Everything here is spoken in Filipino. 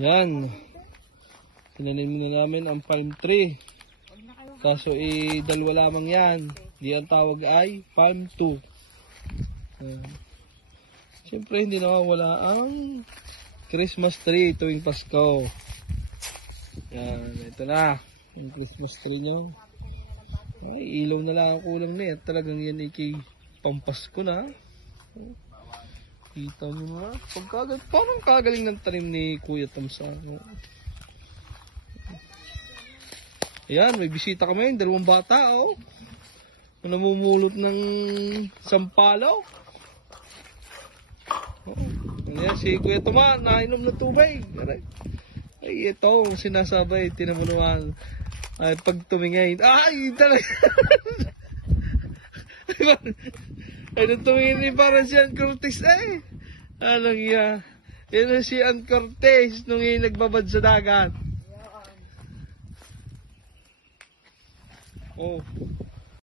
Yan. Tinanim na namin ang palm tree. Kaso dalawa lamang yan. Di ang tawag ay palm 2. Siyempre hindi nawawala ang Christmas tree tuwing Pasko. Yan, ito na ang Christmas tree nyo. Ay, ilaw na lang ang kulang na yan. Talagang yan pampasko na. Kita mo na. Parang kagaling ng tanim ni Kuya Tamsano. Ayan, may bisita kami. 2 bata, oh. Namumulot ng sampalaw. Oh. Ayan, si Kuya Tuma, nainom na tubig. Ay, ito, sinasabay, tinamunuan. Ay, pag tumingin, ay, talaga. Ay, nung tumingin ni parang si Ann Cortez, eh. Alang iya. Yan na si Ann Cortez nung nagbabad sa dagat. Oh.